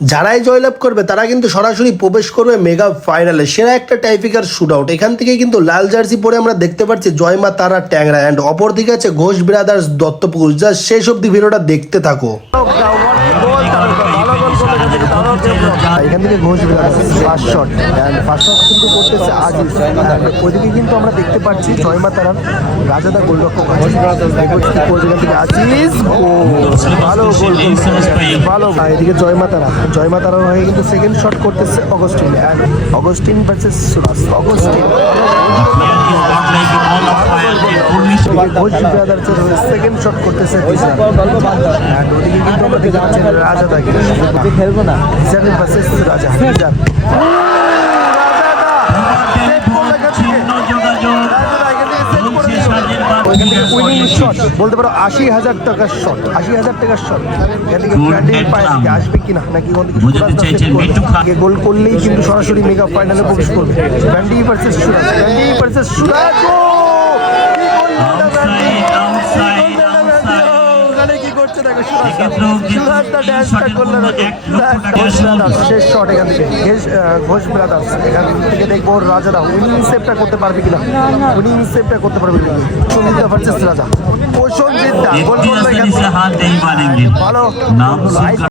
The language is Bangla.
যারাই জয়লাভ করবে তারা কিন্তু সরাসরি প্রবেশ করবে মেগা ফাইনালে। সেরা একটা টাইপিকার শুট আউট। এখান থেকে কিন্তু লাল জার্সি পরে আমরা দেখতে পাচ্ছি জয়মা তারা ট্যাংরা, অ্যান্ড অপর দিকে আছে ঘোষ ব্রাদার্স দত্তপুকুর। যা শেষ অব্দি ভিডিওটা দেখতে থাকো। এখান থেকে Ghosh brothers first shot, and first shot কিন্তু করতেছে আজিজ। ওইদিকে কিন্তু আমরা দেখতে পাচ্ছি জয়মা তারার রাজাদা গোলরক্ষক আছে। এখান থেকে আজিজ ভালো গোল, ভালো। এদিকে জয়মা তারার হয়ে কিন্তু সেকেন্ড শট করতেছে Augustine, and Augustine versus Suraj. Augustine Ghosh ব্রাদার্সের হয়ে সেকেন্ড শট করতেছে অ্যান্ড ওদিকে কিন্তু আমরা দেখতে পাচ্ছি রাজাদাকে খেলবো না ভার্সেস রাজা। বলতে পারো 80,000 টাকার শট, 80,000 টাকার শট। আসবে কিনা নাকি গোল করলেই কিন্তু সরাসরি মেগা ফাইনালে প্রবেশ করবে। ব্যান্ডি ভার্সেস সুরাজ। শেষ শট এখান থেকে ঘোষ ব্রাদার্স। এখান থেকে দেখবো রাজারা উইনিং সেভটা করতে পারবে কিনা, সঞ্জিতা ভার্সেস রাজা। প্রসঞ্জিতা গোল করবে ভালো।